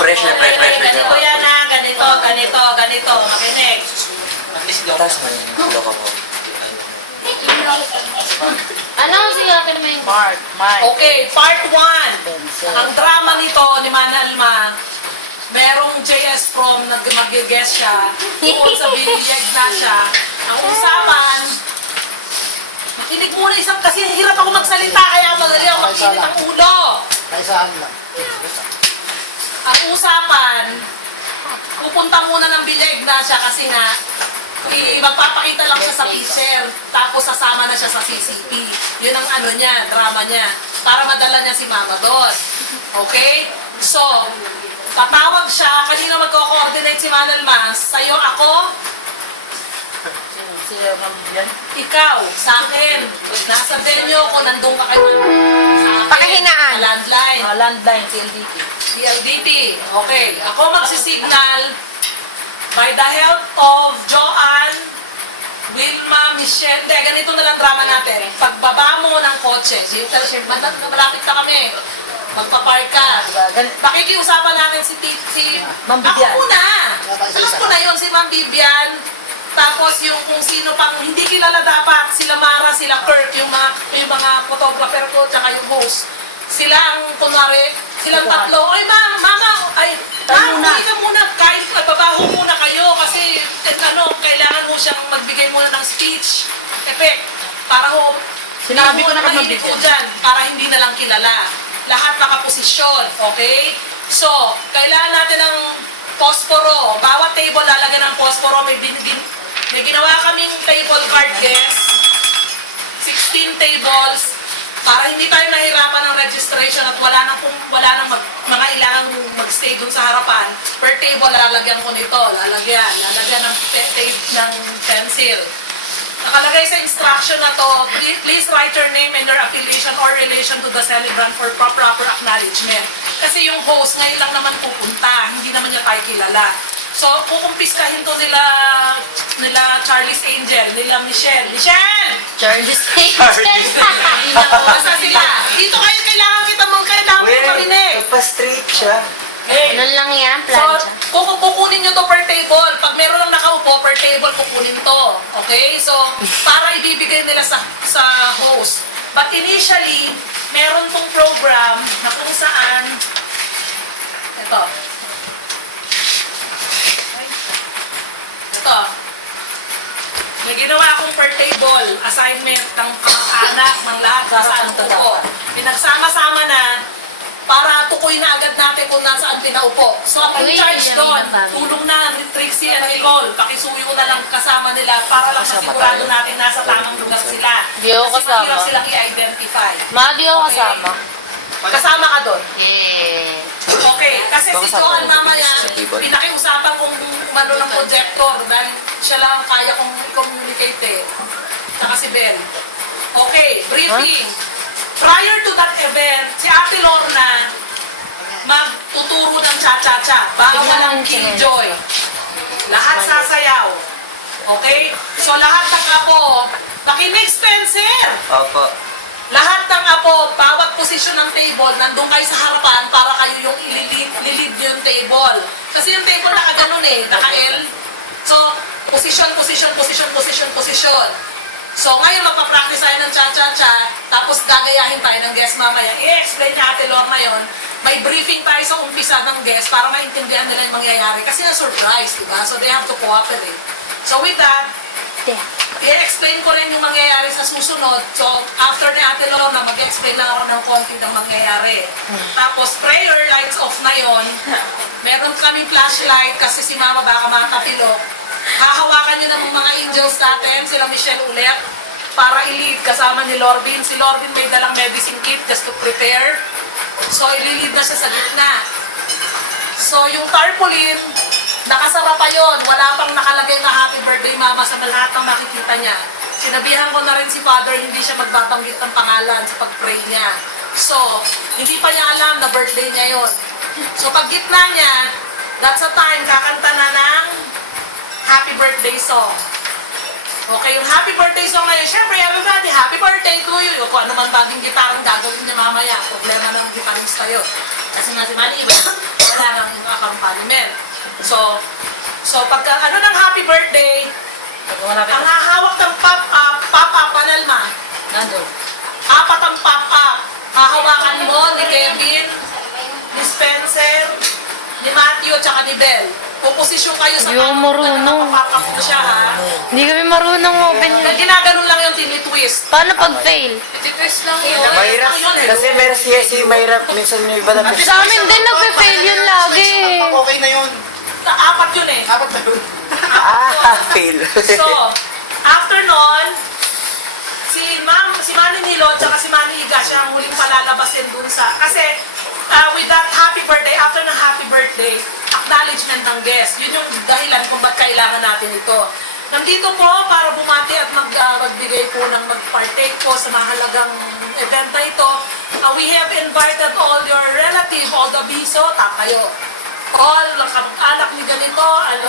Fresh na fresh. Ganito yan na, ganito. Makinig. Taas mo yung loka mo. Ano siya ka naman yung Mark. Okay, part 1. Ang drama nito ni Manalma, merong JS Prom na mag-guest siya. Doon sa binyag na siya. Ang usapan, makinig muna isang kasi hirap ako magsalita kaya madali ako makinig ang ulo. Kaisaan lang. Ang usapan, pupunta muna ng binyag na siya kasi nga magpapakita lang siya sa picture, tapos sasama na siya sa CCP. Yun ang ano niya, drama niya. Para madala niya si Mama doon. Okay? So, tatawag siya, kanina magko-coordinate si Manalmas, sa'yo ako, ikaw, sa akin. Nasa venue ko, nandun ka kayo. Pakahinaan. Landline. Landline, CLDT. PLDT. Okay. Ako magsisignal by the help of Joanne, Wilma, Michelle. Hindi, ganito na lang drama natin. Pagbaba mo ng kotse, malapit na kami. Magpa-park ka. Pakikiusapan natin si Ma'am Bibian. Ako muna. Alam ko na yun, si Ma'am Bibian. Tapos yung kung sino pang hindi kilala dapat, sila Mara, sila Kirk, yung mga photographer ko, tsaka yung host. Sila ang, kunwari, silang tatlo, ay mama, uwi ka muna, kahit babaho muna kayo, kasi kailangan mo siyang magbigay muna ng speech effect, para Sinabi ko na kay Ma'am mahilig ko Bibian. dyan, para hindi na lang kilala. Lahat nakaposisyon, okay? So, kailangan natin ng posporo. Bawat table lalagyan ng posporo, may ginawa kaming table card guest, 16 tables, para hindi tayo mahirapan ng registration at wala nang mga ilangang magstay dun sa harapan. Per table, lalagyan ko nito, lalagyan ng tape ng pencil. Nakalagay sa instruction na to, please write your name and your affiliation or relation to the celebrant for proper acknowledgement. Kasi yung host ngayon lang naman pupunta, hindi naman niya tayo kilala. So, kukumpiskahin to nila Charlie's Angel, nila Michelle. Michelle! Charles Basta sila. Dito kayo, kailangan mo marinig. Nagpa-straight siya. Hey. Ano lang yan, So, plancha. kukunin nyo to per table. Pag meron lang nakaupo, per table kukunin to. Okay? So, para ibibigay nila sa host. But initially, meron tong program na kung saan, ito. May ginawa akong per table assignment ng anak, ng lahat, kung saan upo. Pinagsama-sama na para tukoy na agad natin kung nasaan pinaupo. So, ang in-charge doon, tulong na ni Trixie and Nicole, pakisuyo na lang kasama nila para lang masigurado natin nasa tamang lugar sila. Di ako Kasi kasama. mahirap silang i-identify. Di ako kasama. Kasama ka doon. Eh. Okay, kasi si Joan mamaya, Sa table. pinakiusapan kong umano ng projector dahil siya lang kaya kong communicate eh. Saka si Bel. Okay, briefing. Prior to that event, si Ate Lorna magtuturo ng cha-cha-cha. Bawal ng killjoy. Lahat sasayaw. Okay? So lahat ng apo, makinig Spencer! Opo. Lahat ng apo, bawat posisyon ng table, nandun kayo sa harapan para kayo yung ililid yung table. Kasi yung table nakaganon eh, naka-L. So, posisyon. So, ngayon magpa-practice tayo ng cha-cha-cha, tapos gagayahin tayo ng guest mamaya. I-explain niya Ate Lorna yun. May briefing tayo sa umpisa ng guest para maintindihan nila yung mangyayari. Kasi na-surprise, diba? So, they have to cooperate. So, with that, i-explain ko rin yung mangyayari sa susunod. So, after ni Ate Lorna, mag-explain lang ako ng konti ng mangyayari. Tapos, prayer lights off na yon. Meron kaming flashlight kasi si Mama baka makapilok. Hahawakan nyo ng mga angels natin, sila Michelle ulit, para i-lead kasama ni Lorbin. Si Lorbin may dalang medicine kit just to prepare. So, i-lead na siya sa gitna. So, yung tarpaulin, nakasara pa yun. Wala pang nakalagay na happy birthday mama sa lahat ng nakikita niya. Sinabihan ko na rin si Father, hindi siya magbabanggit ng pangalan sa pag-pray niya. So, hindi pa niya alam na birthday niya yun. So, pag gitna niya, that's a time, kakanta na ng happy birthday song. Okay, yung happy birthday song na yun, syempre, everybody, happy birthday to you. Kung ano man baging gitarang gagawin niya mamaya, problema ng gitarista yun. Kasi nga si Manny, wala nang So pagka ano ng happy birthday, ang hahawak ng pop-up panalma. Nandun. Apat ang pop-up. Hahawakan mo ni Kevin, ni Spencer, ni Matthew, tsaka ni Bell. Puposisyon kayo sa Hindi ako marunong. Pop-up mo siya, ha? Hindi kami marunong open Na yun. ginaganon lang yung tinitwist. Paano pag fail? Tinitwist lang yun. Mahirap. Kasi meron si mahirap. Minsan yung iba na Sa amin din nagpe-fail yun lagi. Okay na yun. Apat yun eh. Dapat na yun. fail. So, after nun, si Manny Nilo at saka si Manny Iga siya ang huling palalabasin dun sa, kasi with that happy birthday, after ng happy birthday, acknowledgement ng guest. Yun yung dahilan kung ba't kailangan natin ito. Nandito po para bumati at magbigay po ng mag-partake po sa mahalagang event na ito. We have invited all your relative, all the biso, tayo. All anak ni ganito,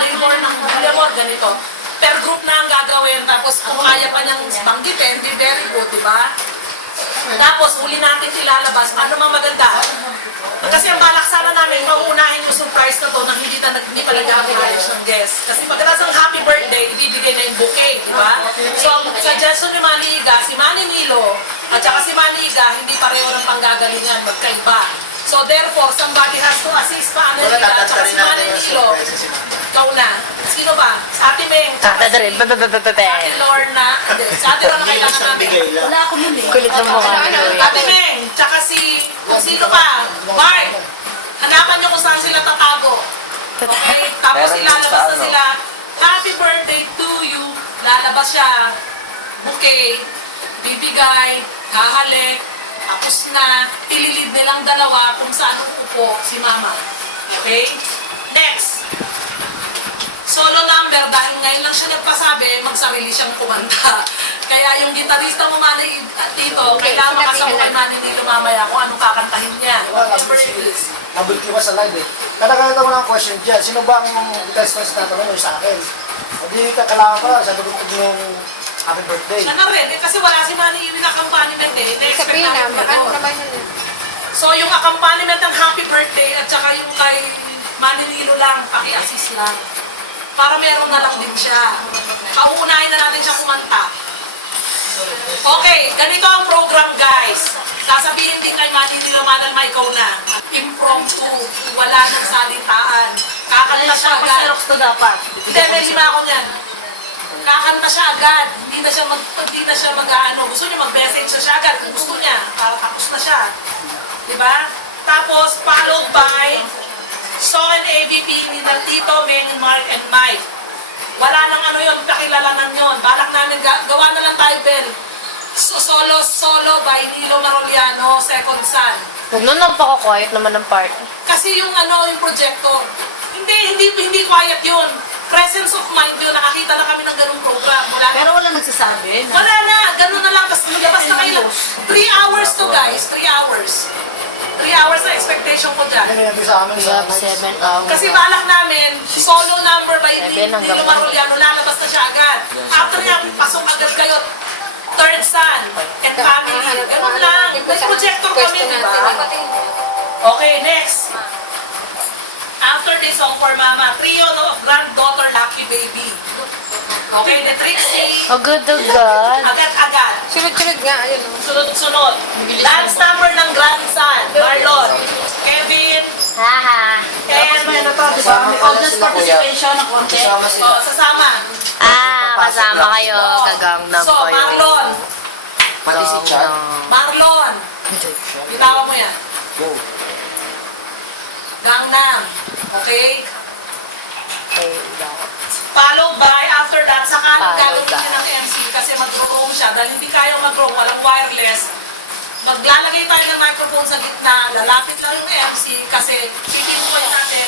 neighbor ng Guillermo, ganito. Per group na ang gagawin, tapos kung kaya pa niyang banggitin, di very good, di ba? Tapos huli natin ilalabas, ano mang maganda. Kasi ang balak sana namin, mauunahin yung surprise na to na hindi pa nag-acknowledge ng guest. Kasi pagkatapos ng happy birthday, ibibigay na yung bouquet, di ba? So ang suggestion ni Manny Iga, si Manny Nilo, at saka si Manny Iga, hindi pareho ng panggagalingan, magkaiba. So therefore, somebody has to assist pa Manny Iga, at saka si Manny Nilo. Ikaw na. Sino ba? Sa Ate Meng, Tata Dre, Ate Lorna. Hindi, sa Ate Lorna kailangan namin. Wala ako nun eh. Kulit ng mukha ni Kuya. Ate Meng, tsaka sino pa? Mark, hanapan nyo kung saan sila tatago. Okay? Tapos Meron ilalabas sa na ano? sila. Happy birthday to you. Lalabas siya. Bouquet. Bibigay. Hahalik. Tapos na. Ililid nilang dalawa kung saan upo si Mama. Okay? Next. Solo number, dahil ngayon lang siya nagpasabi, magsarili siyang kumanta. Kaya yung gitarista mo, Manny Tito, kailangan makasama kay Manny Tito mamaya kung anong kakantahin niya. Whatever it is. Nabulti ko sa live eh. Kadagdagan ko ng question dyan. Sino ba ang guitarist na tanong yung sa akin? Hindi ka kailangan pa sa dugtog yung happy birthday. Siya na rin, kasi wala si Manny Iwi na accompaniment eh. Na-expect Sabihin na, natin ano ito. naman yun? So yung accompaniment ng happy birthday at saka yung kay Manny Nilo lang, paki-assist lang. Para meron na lang din siya. Kauunahin na natin siya kumanta. Okay, ganito ang program guys. Sasabihin din kay Manny Nilo, Manalma, ikaw na. Impromptu, wala nang salitaan. Kakanta siya agad. Xerox to dapat. Hindi, may lima ako niyan. Kakanta siya agad. Hindi na siya mag-ano. Gusto niya mag-message na siya agad. Kung gusto niya, para tapos na siya. Diba? Tapos, followed by song and AVP ni Tito, Meng, Mark, and Mike. Wala nang ano yun, kakilalanan yun. Balak namin, gawa na lang tayo, Bel. Solo by Nilo Maroliano, Second Son. Noon napaka-quiet naman ng part. Kasi yung ano, yung projector. Hindi quiet yun. Presence of mind yun. Nakakita na kami ng ganung program. Wala na. Pero wala nagsasabi. Wala na. Ganun na lang. Tapos lumabas na kayo. 3 hours to guys. 3 hours. 3 hours na expectation ko dyan. Ano yung sa amin We sa have 7 hours. Kasi balak namin, solo number by Seven hanggang Nilo Maroliano, lalabas na siya agad. After niya, pasok agad kayo. Third son and family. Ganun lang. May projector kami, di ba? Okay, next. After this song for Mama, trio of granddaughter Lucky Baby. Okay, the Trixie. Agad-agad. Agad-agad. Sunod-sunod nga, ayun. Sunod-sunod. Dance number ng grandson, Marlon. Kevin. Haha. And May audience participation na konti. Kasama sila. sasama. Kasama kayo. Gagangnam So, kayo. Marlon. Pati si Chad. Marlon. Bitawa mo yan. Go. Gangnam. Okay? Followed by, after that, saka Followed gagawin din ng MC kasi mag-roam siya. Dahil hindi kayang mag-roam, walang wireless. Maglalagay tayo ng microphone sa gitna, lalapit lang yung MC kasi pipinukoy natin.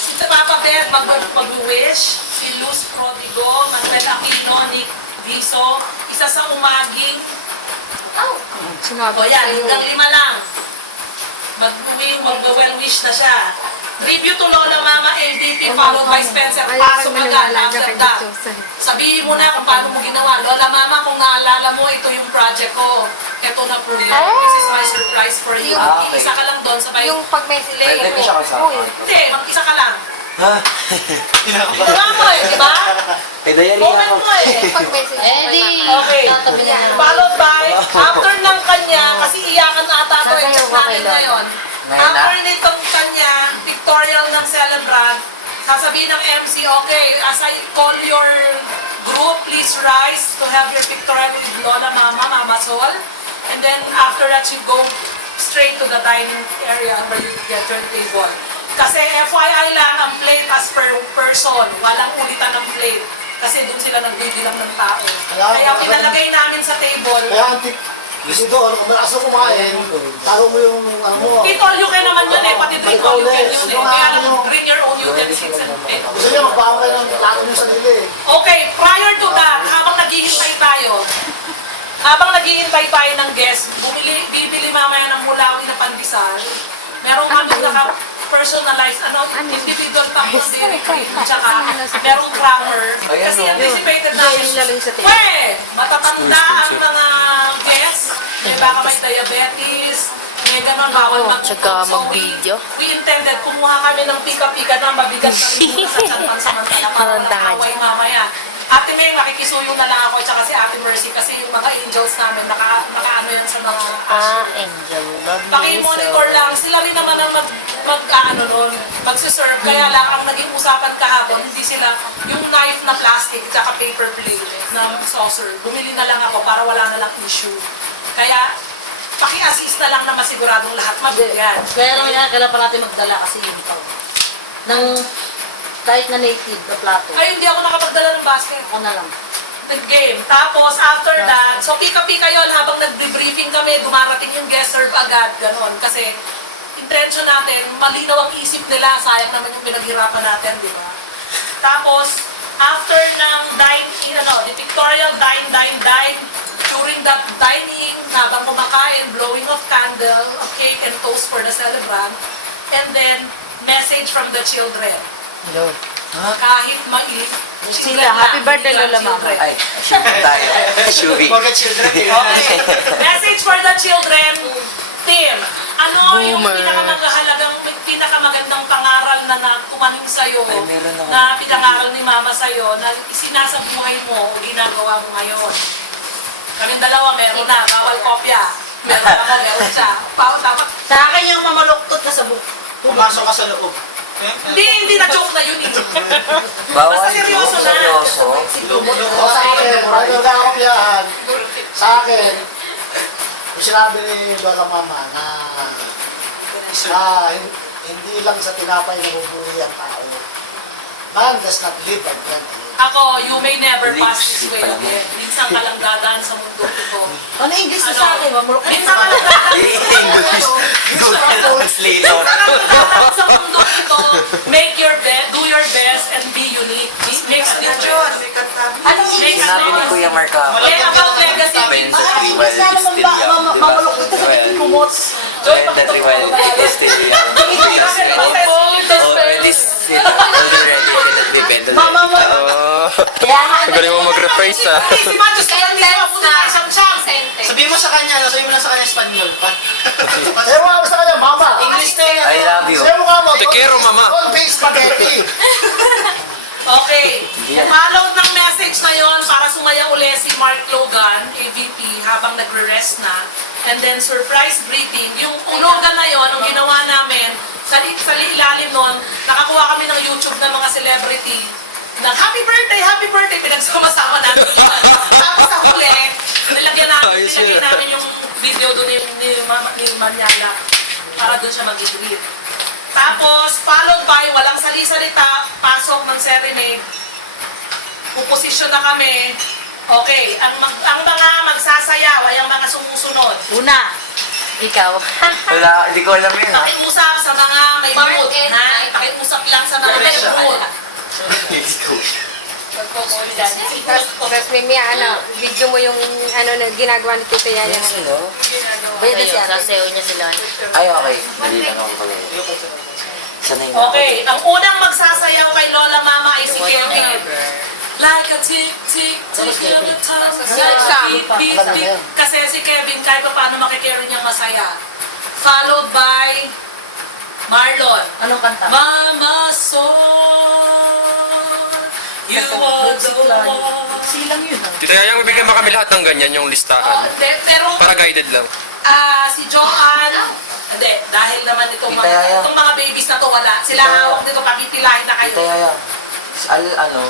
Si Papa Beth mag-wish, si Luz Prodigo, Manuel Aquino, Nick Viso, isa sa umaging. Sinabi O ko yan, sa'yo. hanggang 5 lang. Mag-well wish na siya. Review to Lola Mama ADP followed by Spencer. Pasok agad after that. Sabihin mo na kung paano mo ginawa. Lola Mama, kung naalala mo, ito yung project ko. Ito na po yun. This is my surprise for you. Yung- Isa ka lang doon, sabay. Yung pag may sila, Pwede ko siya kasama. Uy, Hindi, mag-isa ka lang. Ha? Ginawa mo eh, di ba? May diarrhea Moment ako. mo eh. Pag-message Eh, di. Okay. Tatabi niya na. Followed by, after ng kanya, kasi iyakan ata ito, Sasayaw check ka natin kay Lord. ngayon. Ngayon na? After nitong kanya, pictorial ng celebrant, sasabihin ng MC, okay, as I call your group, please rise to have your pictorial with Lola Mama, Mama Sol. And then after that, you go straight to the dining area where you get your table. Kasi FYI lang, ang plate as per person, walang ulitan ng plate. Kasi doon sila nagbibilang ng tao. Kaya pinalagay namin sa table, Kaya antik, kasi doon, kung malakas mo kumain, talo mo yung ano mo. eat all you can naman yun eh, pati drink all you can yun eh. Kaya lang bring your own utensils and plate. Gusto niya magbaon kayo ng plato niyo sarili eh. Okay, prior to that, habang naghihintay tayo ng guest, bibili mamaya ng mulawi na pandesal. Merong kami naka-personalized, individual pack ng dairy cream, tsaka merong cracker. Kasi anticipated namin, matatanda ang mga guests, may baka may diabetes, may ganun, bawal Tsaka So mag-video. we intended, kumuha kami ng pika-pika na mabigat na rin sa tiyan pansamantala para Parang tanga. away mamaya. Ate May, makikisuyo na lang ako, tsaka si Ate Mercy, kasi yung mga angels namin, naka-ano yan sa mga Angel. Love you paki-monitor lang, sila rin naman ang magsiserve. Kaya lang, ang naging usapan kahapon, hindi sila, yung knife na plastic, tsaka paper plate na saucer, bumili na lang ako para wala na lang issue. Kaya, paki-assist na lang na masiguradong lahat mabigyan. Kaya lang yan, kailan pa natin magdala kasi yun pa. Nang kahit na native na plato. Ay, hindi ako nakapagdala ng basket. Ako na lang. Nag-game. Tapos, after that, so pika-pika yun, habang nag-briefing kami, dumarating yung guest serve agad, ganon. Kasi, intention natin, malinaw ang isip nila, sayang naman yung pinaghirapan natin, di ba? Tapos, after ng the pictorial dine, during that dining, habang kumakain, blowing of candle, of cake and toast for the celebrant, and then, message from the children. Kahit mailit, Sila, happy birthday, Lola Mama. Ay, shubi tayo. Shubi. Okay. Message for the children, team. Ano yung pinakamagandang pangaral na kumaning sa'yo, Ay, meron ako. na pinangaral ni Mama sa'yo, na isinasa buhay mo o ginagawa mo ngayon? Kaming dalawa, meron na. Bawal kopya. Meron ako, meron siya. Dapat, Sa akin yung mamaluktot na sa buko. Pumasok ka sa loob. hindi na joke na yun eh. Bawal Basta seryoso na. seryoso. O sa akin, ano na ako yan, sa akin, yung sinabi ni Lola Mama na hindi lang sa tinapay na bubuli ang tao. Man does not live by bread alone. Ako, you may never pass this way Sleep pa again. Minsan ka lang dadaan sa mundo ito. Ano English na sa akin? Mamuluktot. Minsan ka lang dadaan English. Google Translator. sa mundo ito. Make your best, do your best, and be unique. This makes difference. Anong Make English? Sinabi ni Kuya Mark ako. Yeah, about legacy. When the Ang tree English while na is naman still ba? young, di ba? Mamuluktot ka sa kumot. When the tree while is still young, because when this is older ready cannot be bended. Mama mo. Kaya nga. Galing mo mag-rephrase ah. Si Macho, sa kanila, mabuti na isang chance. Sabihin mo sa kanya, sabihin mo lang sa kanya Espanyol. Sayo mo ka sa kanya, Mama. English na yan. I love you. Sayo mo ka mo. Te quiero, Mama. Don't-bake spaghetti. Okay. Follow ng message na yon para sumaya uli si Mark Logan, AVP, habang nagre-rest na. And then surprise briefing. Yung ulogan na yon, ang ginawa namin, sa ilalim nun, nakakuha kami ng YouTube ng mga celebrity na happy birthday, pinagsama-sama namin yun. Tapos sa huli, nilagyan namin yung video doon ni Manyala para doon siya mag-greet. Tapos, followed by, walang sali-salita, pasok ng serenade. Puposisyon na kami. Okay, ang mga magsasayaw ay ang mga sumusunod. Una. Ikaw. Wala, hindi ko alam yun ha. Pakiusap sa mga may mood, ha? Pakiusap lang sa mga may mood. Tapos Mimi, video mo yung ginagawa ni Tita Yaya. Pwede Ayun, siya. sasayaw niya sila. Ay, okay. Dali lang ako pala. Sanay na ako. Okay, ang unang magsasayaw kay Lola Mama ay si Kevin. Like a tick, tick, tick in the time. Beat, beat, beat. Kasi si Kevin, kahit pa paano makikirin niyang masaya. Followed by Marlon. Anong kanta? Mama Sol. Silang yun. Tita Yayang, bibigyan mo kami lahat ng ganyan, yung listahan. Pero Para guided lang. si Joanne, hindi, dahil naman itong Tita Yaya. itong mga babies na to wala. Sila hawak nito, papipilahin na kayo. Kaya,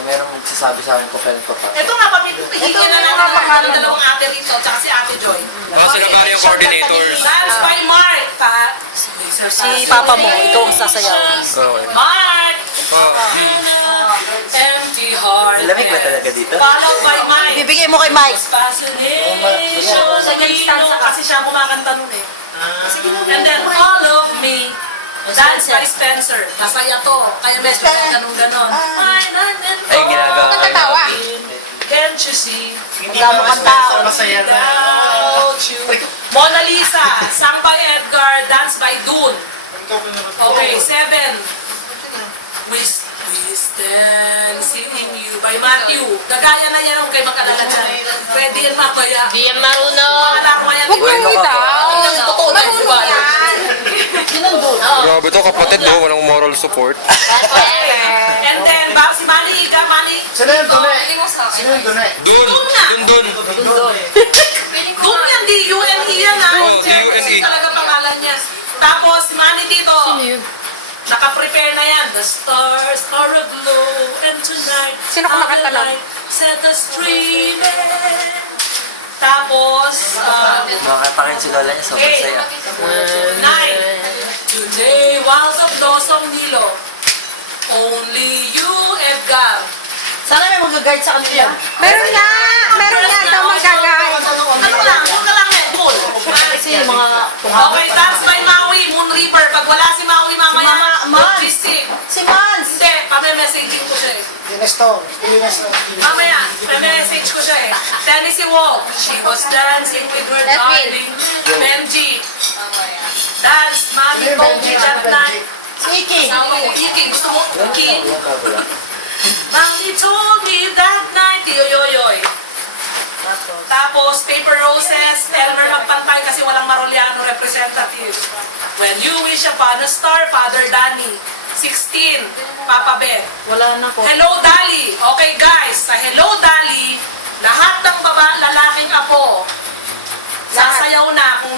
merong nagsasabi sa akin ko pa. Ito nga, papipilahin na natin ang dalawang ate rito, tsaka si Ate Joy. Baka sa gabari yung coordinators. Dance by Mark, pa. Si Papa mo, ikaw ang sasayaw. Okay. Mark! Oh. Empty heart. Malamig ba talaga dito? Followed by Mike. Bibigay mo kay Mike. Fascination. Kasi siya ang kumakanta nun eh. And then all of me. Dance by Spencer. Masaya to. Kaya medyo ganun-ganon. Ay, ginagawa ko. Natatawa. Can't you see? Hindi pa masaya na. Without you. Mona Lisa. Sang by Edgar. Dance by Dune. Okay, 7. We stand singing you by Matthew. Gagaya na yan kay mag-alala dyan. Pwede yan mamaya. Di yan marunong. Mga laro yan. Huwag mong bitaw. Totoo na yung Marunong yan. Grabe to, kapatid, no? Walang moral support. And then, si Manny Iga, Manny. Sino yung dune? Sino yung dune? Dun! Dun! Doon yan, D-U-N-E yan ha. Oh, D-U-N-E. Talaga pangalan niya. Tapos, si Manny Tito. Naka-prepare na yan. The stars are aglow and tonight Sino kumakanta the nun? light set us streaming. Tapos, Makatakin si Lola niya, sobrang saya. 9. Today, walls of blossom Nilo. Only you, Edgar. Sana may mag-guide sa kanila. Meron nga. Meron nga daw magagay. Ano lang, huwag ka lang netball. Kasi yung mga Okay, dance by Maui, Moon River. Pag wala si Maui mamaya, Mans. mag-distinct. Si Mans! Hindi, pame-messaging ko siya eh. Nestor. Nestor. Mamaya, pame-message ko siya eh. Tennessee Walk, she was dancing with her That's darling Benji. Dance, Mami told me that night. Si Iki! Sama ko, Iki, gusto mo, Iki? Mami told me that night, yoyoyoy. Tapos, Paper Roses, Elmer magpantay kasi walang Maroliano representative. When you wish upon a star, Father Danny. 16, Papa Ben. Wala na po. Hello, Dali. Okay, guys, sa Hello, Dali, lahat ng lalaking apo, sasayaw na kung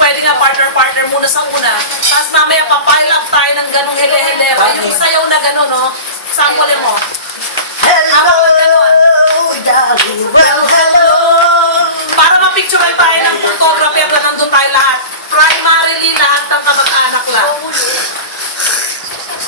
pwede nga partner muna sa una. Tapos mamaya pa-pile up tayo ng ganong hele-hele. Yung sayaw na ganon, no? Sample mo. Hello, ganon. Para mapicturean tayo ng photographer na nandun tayo lahat. Primarily, lahat ng kamag-anak lang.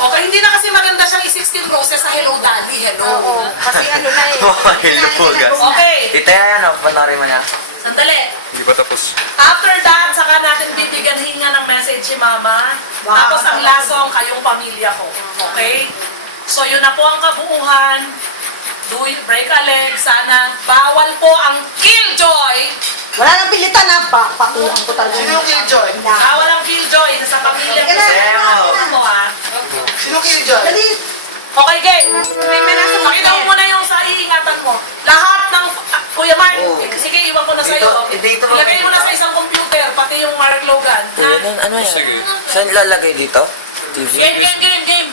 Okay, hindi na kasi maganda siyang i-16 roses sa Hello Daddy. Hello. Oo. Kasi ano na eh. Hello po, guys. Okay, Tita Yaya, panoorin mo na. sandali. Hindi pa tapos. After that, saka natin bibigyan hinga ng message si Mama. Tapos ang last song, kayong pamilya ko. Okay? So yun na po ang kabuuhan. Break a leg. Sana bawal po ang killjoy. Wala nang pilitan ha. Pakuhan ko talaga. Sino yung killjoy? Bawal ang killjoy sa pamilya ko. Saya mo. Ano ha? Sino yung killjoy? Dali! Okay, game. May manasa Pakita mo muna yung sa iingatan mo. Lahat ng... Kuya Mark, Oo. sige, iwan ko na sa'yo. Dito Ilagay mo na sa isang computer, pati yung Mark Logan. Ano yan? Sige. Saan lalagay dito? TV? Game.